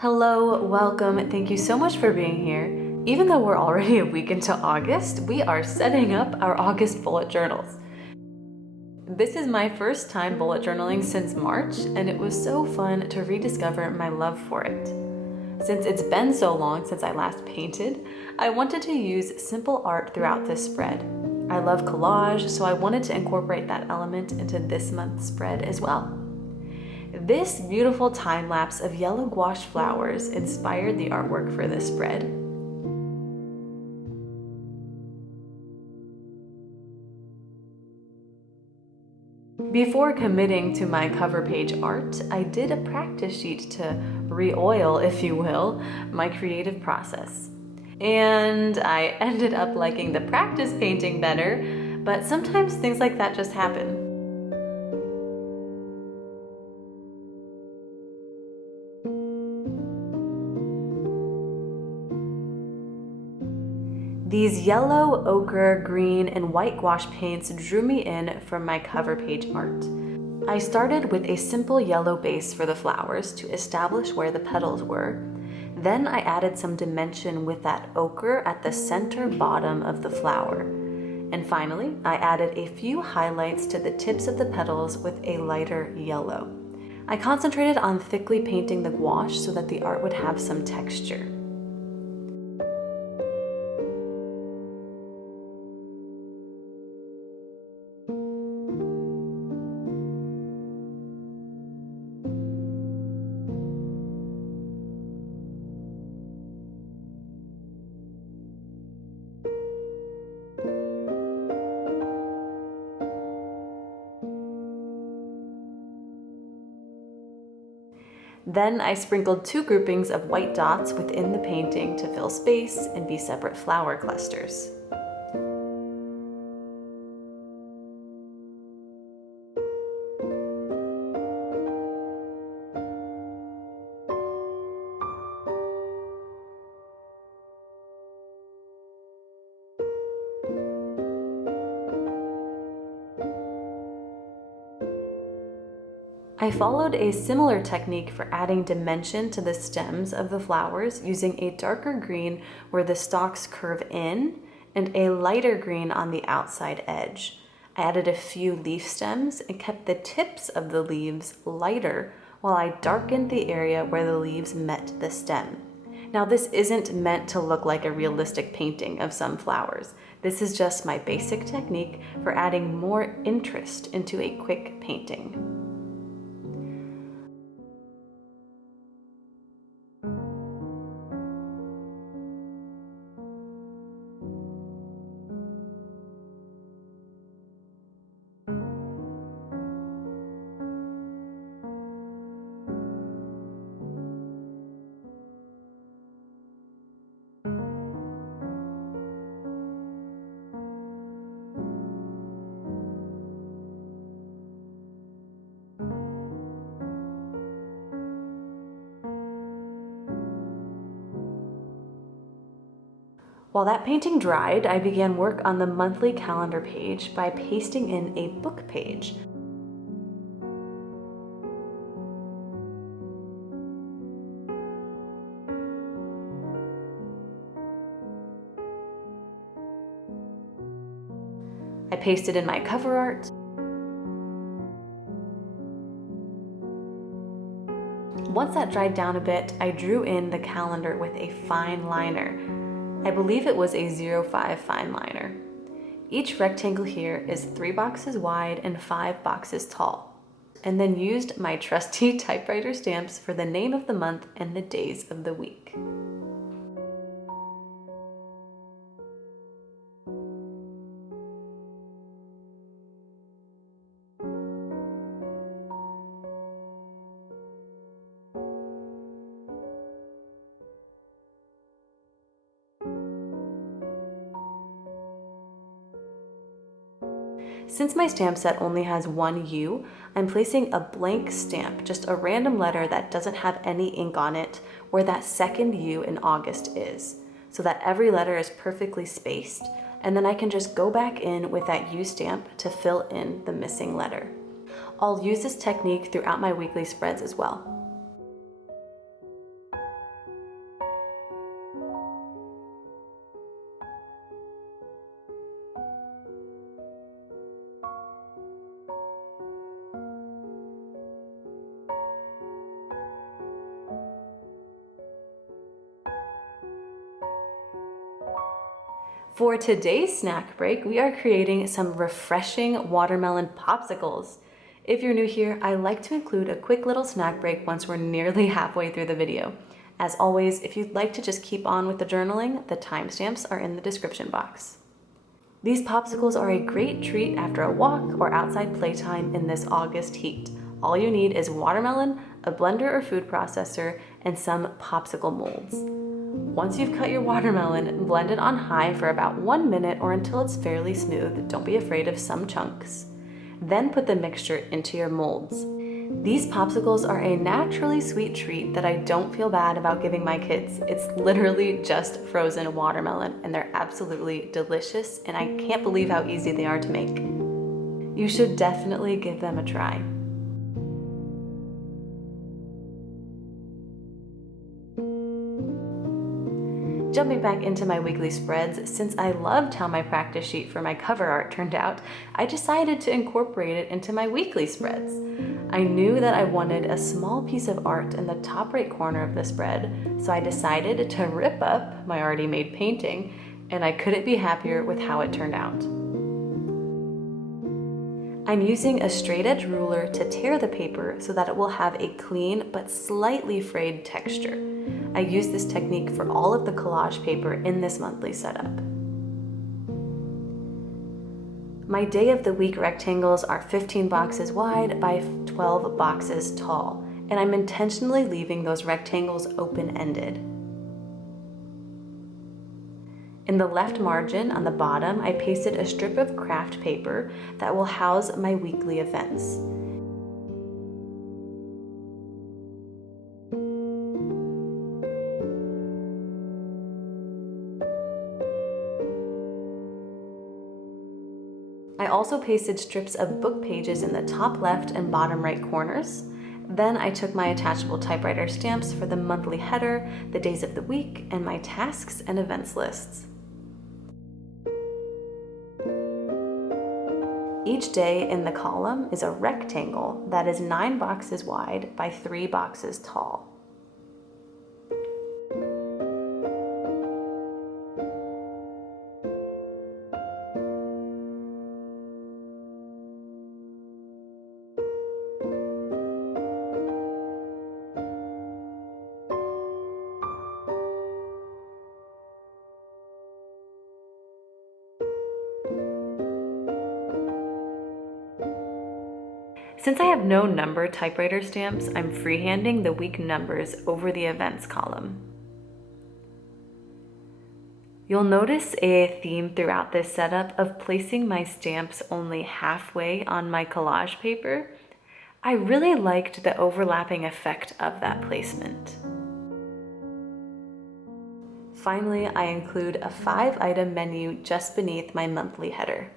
Hello, welcome. Thank you so much for being here. Even though we're already a week into August, we are setting up our August bullet journals. This is my first time bullet journaling since March, and it was so fun to rediscover my love for it. Since it's been so long since I last painted, I wanted to use simple art throughout this spread. I love collage, so I wanted to incorporate that element into this month's spread as well. This beautiful time lapse of yellow gouache flowers inspired the artwork for this spread. Before committing to my cover page art, I did a practice sheet to re-oil, if you will, my creative process. And I ended up liking the practice painting better, but sometimes things like that just happen. These yellow, ochre, green, and white gouache paints drew me in from my cover page art. I started with a simple yellow base for the flowers to establish where the petals were. Then I added some dimension with that ochre at the center bottom of the flower. And finally, I added a few highlights to the tips of the petals with a lighter yellow. I concentrated on thickly painting the gouache so that the art would have some texture. Then I sprinkled 2 groupings of white dots within the painting to fill space and be separate flower clusters. I followed a similar technique for adding dimension to the stems of the flowers using a darker green where the stalks curve in and a lighter green on the outside edge. I added a few leaf stems and kept the tips of the leaves lighter while I darkened the area where the leaves met the stem. Now, this isn't meant to look like a realistic painting of some flowers. This is just my basic technique for adding more interest into a quick painting. While that painting dried, I began work on the monthly calendar page by pasting in a book page. I pasted in my cover art. Once that dried down a bit, I drew in the calendar with a fine liner. I believe it was a 05 fine liner. Each rectangle here is 3 boxes wide and 5 boxes tall, and then used my trusty typewriter stamps for the name of the month and the days of the week. Since my stamp set only has one U, I'm placing a blank stamp, just a random letter that doesn't have any ink on it, where that second U in August is, so that every letter is perfectly spaced, and then I can just go back in with that U stamp to fill in the missing letter. I'll use this technique throughout my weekly spreads as well. For today's snack break, we are creating some refreshing watermelon popsicles. If you're new here, I like to include a quick little snack break once we're nearly halfway through the video. As always, if you'd like to just keep on with the journaling, the timestamps are in the description box. These popsicles are a great treat after a walk or outside playtime in this August heat. All you need is watermelon, a blender or food processor, and some popsicle molds. Once you've cut your watermelon, blend it on high for about 1 minute or until it's fairly smooth. Don't be afraid of some chunks. Then put the mixture into your molds. These popsicles are a naturally sweet treat that I don't feel bad about giving my kids. It's literally just frozen watermelon, and they're absolutely delicious, and I can't believe how easy they are to make. You should definitely give them a try. Jumping back into my weekly spreads, since I loved how my practice sheet for my cover art turned out, I decided to incorporate it into my weekly spreads. I knew that I wanted a small piece of art in the top right corner of the spread, so I decided to rip up my already made painting, and I couldn't be happier with how it turned out. I'm using a straight edge ruler to tear the paper so that it will have a clean but slightly frayed texture. I use this technique for all of the collage paper in this monthly setup. My day of the week rectangles are 15 boxes wide by 12 boxes tall, and I'm intentionally leaving those rectangles open-ended. In the left margin on the bottom, I pasted a strip of craft paper that will house my weekly events. I also pasted strips of book pages in the top left and bottom right corners. Then I took my attachable typewriter stamps for the monthly header, the days of the week, and my tasks and events lists. Each day in the column is a rectangle that is 9 boxes wide by 3 boxes tall. Since I have no number typewriter stamps, I'm freehanding the week numbers over the events column. You'll notice a theme throughout this setup of placing my stamps only halfway on my collage paper. I really liked the overlapping effect of that placement. Finally, I include a 5-item menu just beneath my monthly header.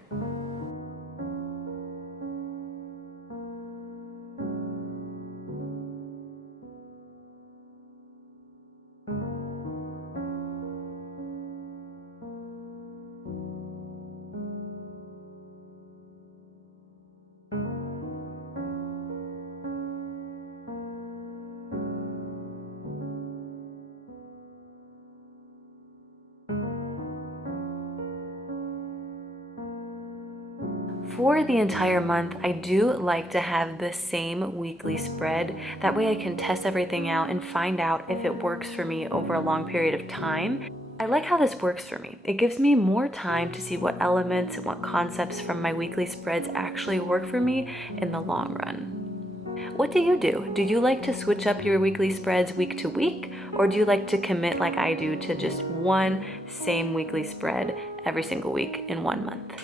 For the entire month, I do like to have the same weekly spread. That way I can test everything out and find out if it works for me over a long period of time. I like how this works for me. It gives me more time to see what elements and what concepts from my weekly spreads actually work for me in the long run. What do you do? Do you like to switch up your weekly spreads week to week, or do you like to commit like I do to just one same weekly spread every single week in 1 month?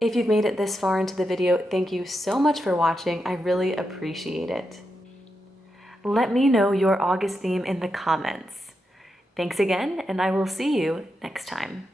If you've made it this far into the video, thank you so much for watching. I really appreciate it. Let me know your August theme in the comments. Thanks again, and I will see you next time.